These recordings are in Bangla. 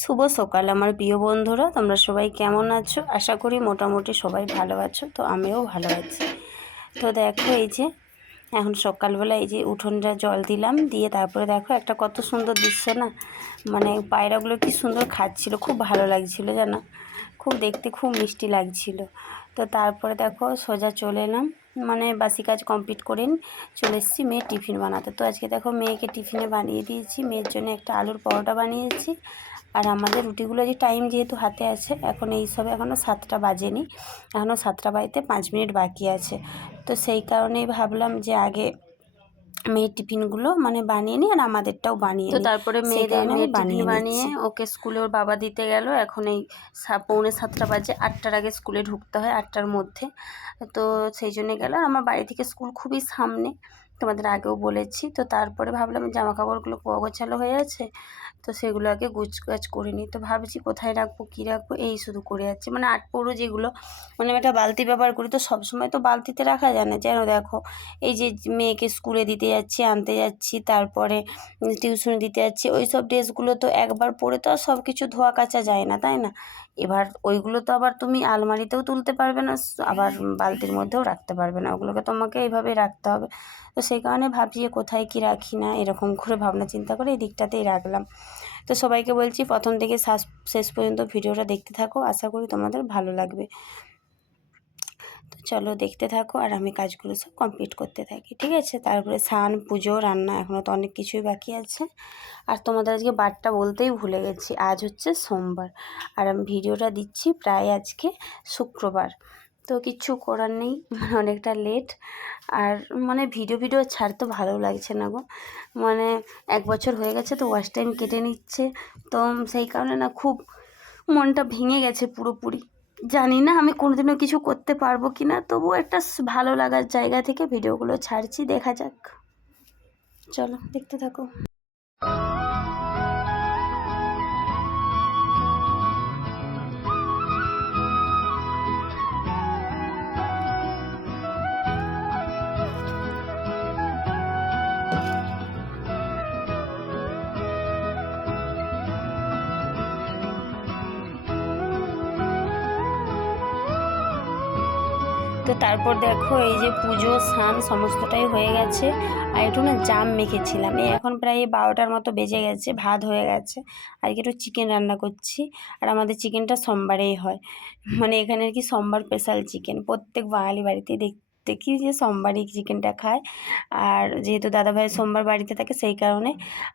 শুভ সকাল আমার প্রিয় বন্ধুরা, তোমরা সবাই কেমন আছো? আশা করি মোটামুটি সবাই ভালো আছো। তো আমিও ভালো আছি। তো দেখো এই যে এখন সকালবেলা এই যে উঠোনটা জল দিলাম, দিয়ে তারপরে দেখো একটা কত সুন্দর দৃশ্য না, মানে পায়রাগুলো কি সুন্দর খাচ্ছিল, খুব ভালো লাগছিল জানো, খুব দেখতে খুব মিষ্টি লাগছিল। তো তারপরে দেখো সোজা চলে এলাম, মানে বাসি কাজ কমপ্লিট করে চলে এসেছি মেয়ের টিফিন বানাতে। তো আজকে দেখো মেয়েকে টিফিনে বানিয়ে দিয়েছি, মেয়ের জন্য একটা আলুর পরোটা বানিয়েছি। আর আমাদের রুটিগুলো যে টাইম যেহেতু হাতে আছে, এখন এই সব এখনও 7টা বাজেনি, এখনও 7টা বাজতে 5 মিনিট বাকি আছে। তো সেই কারণেই ভাবলাম যে আগে মেয়ের টিফিনগুলো মানে বানিয়ে নিই আর আমাদেরটাও বানিয়ে নিই। তো তারপরে মেয়ের টিফিন বানিয়ে ওকে স্কুলে ওর বাবা দিতে গেল। এখন এই পৌনে 7টা বাজে, 8টার আগে স্কুলে ঢুকতে হয়, 8টার মধ্যে। তো সেই জন্যে গেল। আর আমার বাড়ি থেকে স্কুল খুবই সামনে, তোমাদের আগেও বলেছি। তো তারপরে ভাবলাম জামা কাপড়গুলো গোছালো হয়ে আছে, তো সেগুলো আগে গুছগাছ করে নিই। তো ভাবছি কোথায় রাখবো কী রাখবো এই শুধু করে যাচ্ছি, মানে আটপৌরো যেগুলো, মানে আমি একটা বালতি ব্যবহার করি, তো সবসময় তো বালতিতে রাখা যায় না যেন। দেখো এই যে মেয়েকে স্কুলে দিতে যাচ্ছি, আনতে যাচ্ছি, তারপরে টিউশন দিতে যাচ্ছি, ওই সব ড্রেসগুলো তো একবার পরে তো আর সব কিছু ধোয়া কাচা যায় না, তাই না? এবার ওইগুলো তো আবার তুমি আলমারিতেও তুলতে পারবে না, আবার বালতির মধ্যেও রাখতে পারবে না, ওগুলোকে তোমাকে এইভাবেই রাখতে হবে। তো সেই কারণে ভাবছি যে কোথায় কী রাখি না, এরকম করে ভাবনা চিন্তা করে এই দিকটাতেই রাখলাম। তো সবাইকে বলছি প্রথম থেকে শেষ পর্যন্ত ভিডিওটা দেখতে থাকো, আশা করি তোমাদের ভালো লাগবে। তো চলো দেখতে থাকো আর আমি কাজগুলো সব কমপ্লিট করতে থাকি, ঠিক আছে? তারপরে স্নান, পুজো, রান্না, এখনও তো অনেক কিছুই বাকি আছে। আর তোমাদের আজকে বারটা বলতেই ভুলে গেছি, আজ হচ্ছে সোমবার আর আমি ভিডিওটা দিচ্ছি প্রায় আজকে শুক্রবার। তো কিচ্ছু করার নেই, মানে অনেকটা লেট। আর মানে ভিডিও ছাড়তে ভালো লাগছে না গো, মানে 1 বছর হয়ে গেছে তো ওয়াচ টাইম কেটে নিচ্ছে। তো সেই কারণে না খুব মনটা ভেঙে গেছে পুরোপুরি। জানি না আমি কোনোদিনও কিছু করতে পারবো কি না, তবুও একটা ভালো লাগার জায়গা থেকে ভিডিওগুলো ছাড়ছি, দেখা যাক। চলো দেখতে থাকো। তো তারপর দেখো এই যে পুজো, স্নান সমস্তটাই হয়ে গেছে। আর একটু না জাম মেখেছিলাম, এই এখন প্রায় 12টার মতো বেজে গেছে, ভাত হয়ে গেছে। আজকে একটু চিকেন রান্না করছি, আর আমাদের চিকেনটা সোমবারেই হয়, মানে এখানে আর কি সোমবার স্পেশাল চিকেন, প্রত্যেক বাঙালি বাড়িতেই দেখি যে সোমবারই চিকেনটা খায়। আর যেহেতু দাদাভাই সোমবার বাড়িতে থাকে সেই কারণে।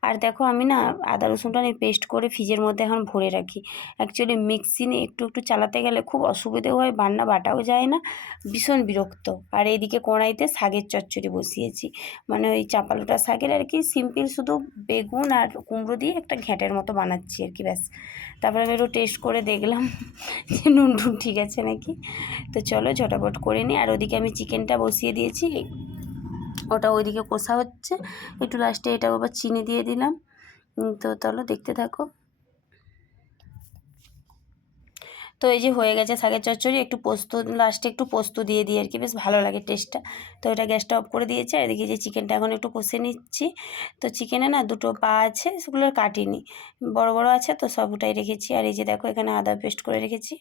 আর দেখো আমি না আদা রসুনটা পেস্ট করে ফ্রিজের মধ্যে এখন ভরে রাখি। অ্যাকচুয়ালি মিক্সি নিয়ে একটু একটু চালাতে গেলে খুব অসুবিধেও হয়, বাটাও যায় না, ভীষণ বিরক্ত। আর এইদিকে কড়াইতে শাকের চচ্চড়ি বসিয়েছি, মানে ওই চাপালোটা শাকের আর কি, সিম্পল শুধু বেগুন আর কুমড়ো দিয়ে একটা ঘ্যাঁটের মতো বানাচ্ছি আর কি, ব্যাস। তারপরে আমি একটু টেস্ট করে দেখলাম যে নুন ঠিক আছে নাকি। তো চলো ঝটাপট করে নিই। আর ওদিকে আমি চিকেনটা বসিয়ে দিয়েছি, ওটা ওইদিকে কষা হচ্ছে, একটু লাস্টে এটা আবার চিনি দিয়ে দিলাম। তো চলো দেখতে থাকো। তো এই যে হয়ে গেছে শাকের চচ্চড়ি, একটু পোস্ত লাস্টে একটু পোস্ত দিয়ে দিই আর কি, বেশ ভালো লাগে টেস্টটা। তো এটা গ্যাসটা অফ করে দিয়েছি। আর এদিকে যে চিকেনটা এখন একটু কষে নিচ্ছি। তো চিকেনে না 2টো পা আছে, সেগুলো কাটিনি, বড় বড় আছে তো সবটাই রেখেছি। আর এই যে দেখো এখানে আদা পেস্ট করে রেখেছি,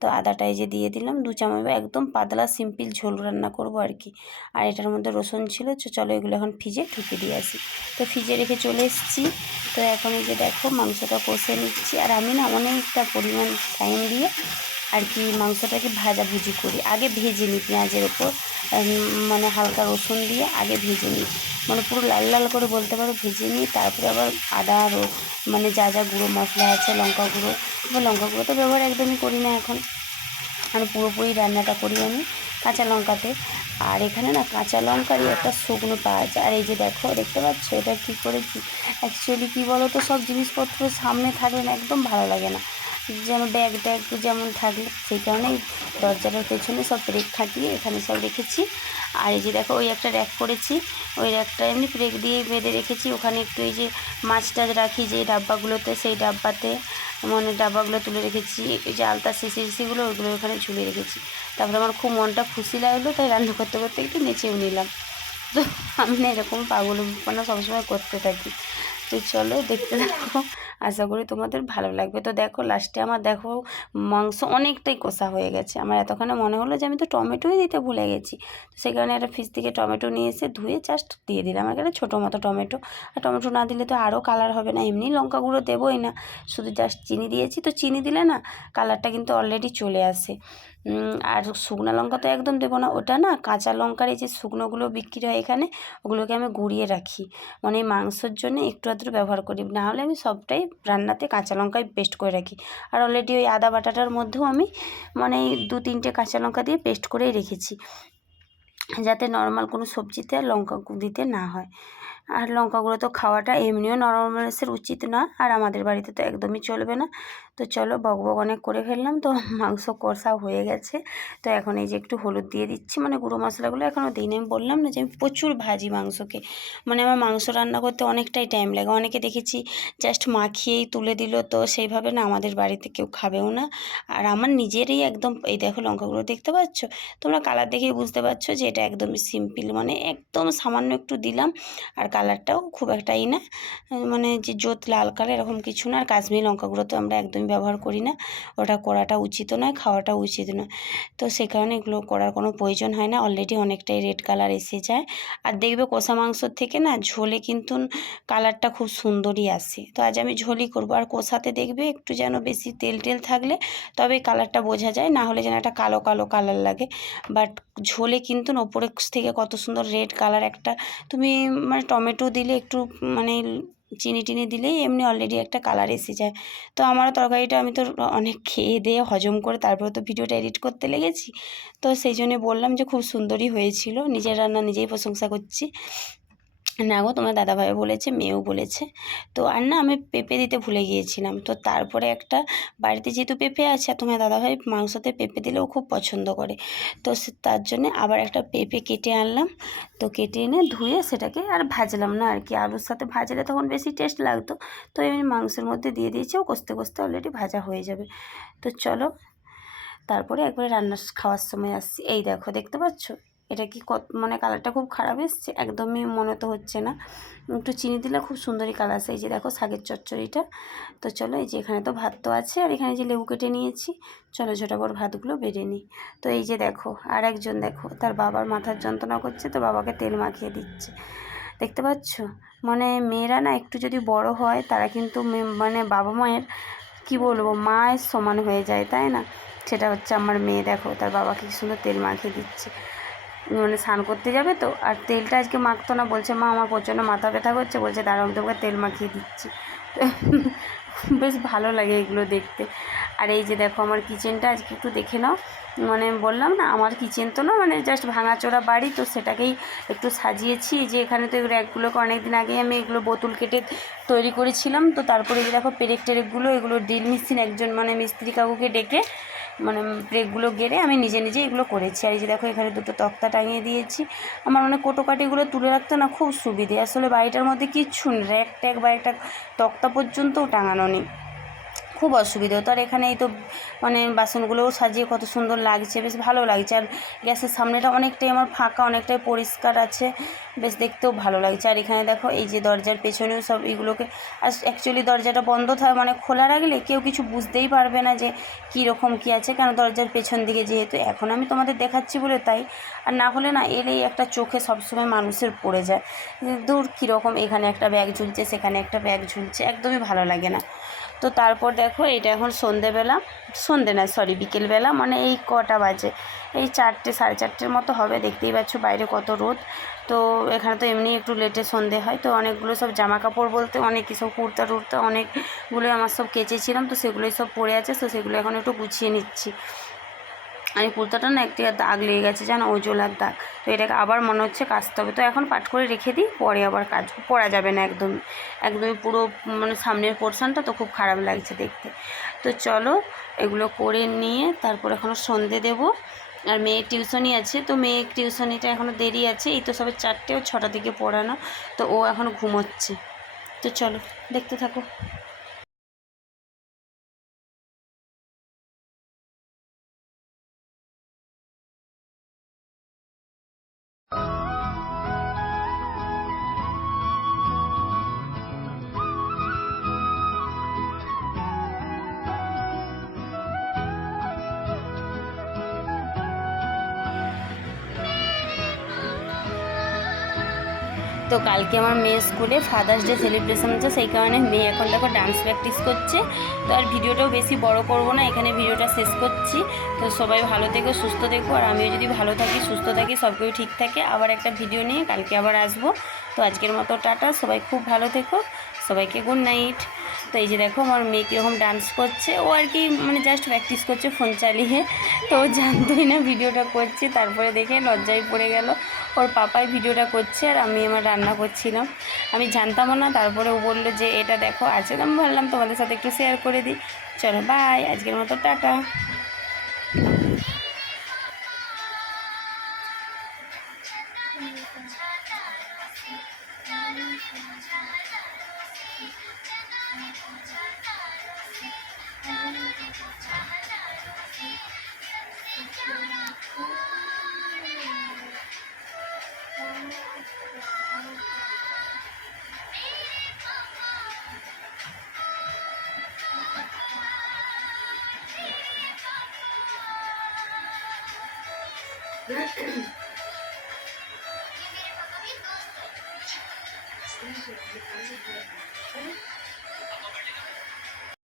তো আদাটা এই যে দিয়ে দিলাম 2 চামচ, একদম পাতলা সিম্পল ঝোল রান্না করব আর কি। আর এটার মধ্যে রসুন ছিল, চলো এগুলো এখন ফ্রিজে ঢুকে দিয়ে আসি। তো ফ্রিজে রেখে চলে এসেছি। তো এখন এই যে দেখো মাংসটা কষে নিচ্ছি। আর আমি না অনেকটা পরিমাণ টাইম দিয়ে আর কি মাংসটাকে ভাজাভুজি করি, আগে ভেজে নিই পেঁয়াজের ওপর, মানে হালকা রসুন দিয়ে আগে ভেজে নিই, মানে পুরো লাল লাল করে বলতে পারো ভেজে নিই। তারপরে আবার আদা মানে যা যা গুঁড়ো মশলা আছে, লঙ্কা গুঁড়ো, এবার লঙ্কা গুঁড়ো তো ব্যবহার একদমই করি না এখন, মানে পুরোপুরি রান্নাটা করি আমি কাঁচা লঙ্কাতে। আর এখানে না কাঁচা লঙ্কারই একটা শুকনো পাওয়া যায়। আর এই যে দেখো দেখতে পাচ্ছ এটা কী করেছি, অ্যাকচুয়ালি কী বলো তো, সব জিনিসপত্র সামনে থাকলে না একদম ভালো লাগে না, যেন ব্যাগ ট্যাগ যেমন থাকলে, সেই কারণেই দরজাটার পেছনে সব রেক খাটিয়ে এখানে সব রেখেছি। আর এই যে দেখো ওই একটা র্যাক করেছি, ওই র্যাকটা এমনি রেক দিয়ে বেঁধে রেখেছি। ওখানে একটু এই যে মাছ টাছ রাখি যে ডাব্বাগুলোতে, সেই ডাব্বাতে মানে ডাব্বাগুলো তুলে রেখেছি, এই যে আলতা শিশিগুলো ওইগুলো ওখানে ঝুলিয়ে রেখেছি। তারপরে আমার খুব মনটা খুশি লাগলো, তাই রান্না করতে করতে একটু নেচেও নিলাম। তো আমি না এরকম পাগলপনা সবসময় করতে থাকি। তো চলো দেখতে থাকো। আশা করি তোমাদের ভালো লাগবে। তো দেখো লাস্টে আমার দেখো মাংস অনেকটাই কষা হয়ে গেছে। আমার এতক্ষণে মনে হলো যে আমি তো টমেটোই দিতে ভুলে গেছি। তো সেই কারণে একটা ফ্রিজ থেকে টমেটো নিয়ে এসে ধুয়ে জাস্ট দিয়ে দিলাম, একটা ছোটো মতো টমেটো। আর টমেটো না দিলে তো আরও কালার হবে না, এমনি লঙ্কা গুঁড়ো দেবোই না, শুধু জাস্ট চিনি দিয়েছি। তো চিনি দিলে না কালারটা কিন্তু অলরেডি চলে আসে। আর শুকনো লঙ্কা তো একদম দেবো না, ওটা না কাঁচা লঙ্কার এই যে শুকনোগুলো বিক্রি হয় এখানে, ওগুলোকে আমি গুঁড়িয়ে রাখি, মানে এই মাংসর জন্য একটু আধটু ব্যবহার করি, না হলে আমি সবটাই রান্নাতে কাঁচা লঙ্কায় পেস্ট করে রাখি। আর অলরেডি ওই আদা বাটাটার মধ্যেও আমি মানে 2-3টে কাঁচা লঙ্কা দিয়ে পেস্ট করেই রেখেছি, যাতে নর্মাল কোনো সবজিতে আর লঙ্কা দিতে না হয়। আর লঙ্কা গুঁড়ো তো খাওয়াটা এমনিও নরমাল মানুষের উচিত না, আর আমাদের বাড়িতে তো একদমই চলবে না। তো চলো বকবক অনেক করে ফেললাম, তো মাংস কষা হয়ে গেছে। তো এখন এই যে একটু হলুদ দিয়ে দিচ্ছি, মানে গুঁড়ো মশলাগুলো এখনও দিইনি। আমি বললাম না যে আমি প্রচুর ভাজি মাংসকে, মানে আমার মাংস রান্না করতে অনেকটাই টাইম লাগে। অনেকে দেখেছি জাস্ট মাখিয়েই তুলে দিল, তো সেইভাবে না আমাদের বাড়িতে কেউ খাবেও না। আর আমার নিজেরই একদম, এই দেখো লঙ্কাগুলো দেখতে পাচ্ছ তোমরা, কালার দেখেই বুঝতে পারছো যে এটা একদমই সিম্পল, মানে একদম সামান্য একটু দিলাম। আর কালারটাও খুব একটাই না, মানে যে জোত লাল কালার এরকম কিছু না। আর কাশ্মীরি লঙ্কা গুঁড়ো তো আমরা একদমই ব্যবহার করি না, ওটা করাটা উচিত নয়, খাওয়াটা উচিত নয়। তো সে কারণে এগুলো করার কোনো প্রয়োজন হয় না, অলরেডি অনেকটাই রেড কালার এসে যায়। আর দেখবে কষা মাংসর থেকে না ঝোলে কিন্তু কালারটা খুব সুন্দরই আসে। তো আজ আমি ঝোলই করবো। আর কষাতে দেখবে একটু যেন বেশি তেল টেল থাকলে তবে কালারটা বোঝা যায়, না হলে যেন একটা কালো কালো কালার লাগে। বাট ঝোলে কিন্তু ওপরে থেকে কত সুন্দর রেড কালার একটা, তুমি মানে টমেটো দিলে একটু মানে চিনি টিনি দিলেই এমনি অলরেডি একটা কালার এসে যায়। তো আমারও তরকারিটা আমি তো অনেক খেয়ে দিয়ে হজম করে তারপরে তো ভিডিওটা এডিট করতে লেগেছি। তো সেই জন্যে বললাম যে খুব সুন্দরই হয়েছিল, নিজের রান্না নিজেই প্রশংসা করছি। না গো, তোমার দাদাভাই বলেছে, মেয়েও বলেছে। তো আর না আমি পেঁপে দিতে ভুলে গিয়েছিলাম। তো তারপরে একটা বাড়িতে যেহেতু পেঁপে আছে, আর তোমার দাদাভাই মাংসতে পেঁপে দিলেও খুব পছন্দ করে, তো তার জন্যে আবার একটা পেঁপে কেটে আনলাম। তো কেটে এনে ধুয়ে সেটাকে আর ভাজলাম না আর কি, আলুর সাথে ভাজলে তখন বেশি টেস্ট লাগতো। তো এমনি মাংসের মধ্যে দিয়ে দিয়েছি, ও কষতে কষতে অলরেডি ভাজা হয়ে যাবে। তো চলো তারপরে একবারে রান্নার খাওয়ার সময় আসছি। এই দেখো দেখতে পাচ্ছ এটা কি মানে কালারটা খুব খারাপ এসছে, একদমই মনে তো হচ্ছে না, একটু চিনি দিলে খুব সুন্দরই কালার আসে। এই যে দেখো শাকের চচ্চড়িটা। তো চলো এই যে এখানে তো ভাত তো আছে, আর এখানে যে লেবু কেটে নিয়েছি, চলো ঝটাপট ভাতগুলো বেড়ে নিই। তো এই যে দেখো আর একজন, দেখো তার বাবার মাথার যন্ত্রণা করছে, তো বাবাকে তেল মাখিয়ে দিচ্ছে, দেখতে পাচ্ছ। মানে মেয়েরা না একটু যদি বড় হয় তারা কিন্তু মানে বাবা মায়ের কি বলবো মায়ের সমান হয়ে যায়, তাই না? সেটা হচ্ছে আমার মেয়ে, দেখো তার বাবাকে কি সুন্দর তেল মাখিয়ে দিচ্ছে, মানে স্নান করতে যাবে তো। আর তেলটা আজকে মাখতো না, বলছে মা আমার প্রচণ্ড মাথা ব্যথা করছে, বলছে দাঁড়াও আমি তোমাকে তেল মাখিয়ে দিচ্ছি। বেশ ভালো লাগে এগুলো দেখতে। আর এই যে দেখো আমার কিচেনটা আজকে একটু দেখে নাও, মানে বললাম না আমার কিচেন তো না, মানে জাস্ট ভাঙাচোরা বাড়ি, তো সেটাকেই একটু সাজিয়েছি। যে এখানে তো এগুলো র্যাকগুলোকে অনেক দিন আগেই আমি এগুলো বোতল কেটে তৈরি করেছিলাম। তো তারপরে এই দেখো পেরেক টেরেকগুলো, এগুলো ড্রিল মেশিন একজন মানে মিস্ত্রি কাকুকে ডেকে মানে ব্রেকগুলো গেড়ে আমি নিজে নিজে এগুলো করেছি। আর এই যে দেখো এখানে দুটো তক্তা টাঙিয়ে দিয়েছি, আমার মানে কোটোকাটিগুলো তুলে রাখতে না খুব সুবিধে। আসলে বাড়িটার মধ্যে কিচ্ছু নেই, র্যাক ট্যাক বা একটা তক্তা পর্যন্তও টাঙানো নেই, খুব অসুবিধা হতো। আর এখানে এই তো মানে বাসনগুলোও সাজিয়ে কত সুন্দর লাগছে, বেশ ভালো লাগছে। আর গ্যাসের সামনেটা অনেকটাই আমার ফাঁকা, অনেকটাই পরিষ্কার আছে, বেশ দেখতেও ভালো লাগছে। আর এখানে দেখো এই যে দরজার পেছনেও সব এগুলোকে, আর অ্যাকচুয়ালি দরজাটা বন্ধ থাকে মানে খোলা রাখলে কেউ কিছু বুঝতেই পারবে না যে কীরকম কী আছে, কেন দরজার পেছন দিকে যেহেতু এখন আমি তোমাদের দেখাচ্ছি বলে তাই। আর না হলে না এলেই একটা চোখে সবসময় মানুষের পড়ে যায়, দূর কীরকম এখানে একটা ব্যাগ ঝুলছে সেখানে একটা ব্যাগ ঝুলছে, একদমই ভালো লাগে না। তো তারপর দেখো এটা এখন সন্ধেবেলা, সন্ধে না সরি বিকেলবেলা, মানে এই কটা বাজে, এই 4টে 4:30 মতো হবে, দেখতেই পাচ্ছ বাইরে কত রোদ। তো এখানে তো এমনি একটু লেটে সন্ধে হয়। তো অনেকগুলো সব জামা কাপড় বলতে অনেক সব কুর্তা টুর্তা অনেকগুলো আমার সব কেচেছিলাম, তো সেগুলোই সব পড়ে আছে, তো সেগুলো এখন একটু গুছিয়ে নিচ্ছি। আর এই কুর্তাটা না একটু দাগ লেগে গেছে জানো, ওজলার দাগ, তো এটাকে আবার মনে হচ্ছে কাচতে হবে। তো এখন পাট করে রেখে দিই, পরে আবার কাজ পরা যাবে না একদমই, একদমই পুরো মানে সামনের পোর্শনটা তো খুব খারাপ লাগছে দেখতে। তো চলো এগুলো করে নিয়ে তারপর এখনও সন্ধে দেবো। আর মেয়ের টিউশনই আছে, তো মেয়ের টিউশনিটা এখনও দেরি আছে, এই তো সবে 4টে, ও 6টা থেকে পড়ানো, তো ও এখনও ঘুমোচ্ছে। তো চলো দেখতে থাকো। তো কালকে আমার মেয়ের স্কুলে ফাদার্স ডে সেলিব্রেশন হচ্ছে, সেই কারণে মেয়ে এখন দেখো ডান্স প্র্যাকটিস করছে। তো আর ভিডিওটাও বেশি বড় করব না, এখানে ভিডিওটা শেষ করছি। তো সবাই ভালো থেকো, সুস্থ থেকো, আর আমিও যদি ভালো থাকি, সুস্থ থাকি, সব কিছু ঠিক থাকে, আবার একটা ভিডিও নিয়ে কালকে আবার আসবো। তো আজকের মতো টাটা, সবাই খুব ভালো থেকো, সবাইকে গুড নাইট। তো এই যে দেখো আমার মেয়ে কীরকম ডান্স করছে, ও আর কি মানে জাস্ট প্র্যাকটিস করছে ফোন চালিয়ে। তো ও জানতোই না ভিডিওটা করছি, তারপরে দেখে লজ্জায় পড়ে গেল। ওর পাপাই ভিডিওটা করছে আর আমি আমার রান্না করছিলাম, আমি জানতামও না। তারপরে ও বললো যে এটা দেখো আছে, তো আমি ভাবলাম তোমাদের সাথে একটু শেয়ার করে দিই। চলো বাই, আজকের মতো টাটা।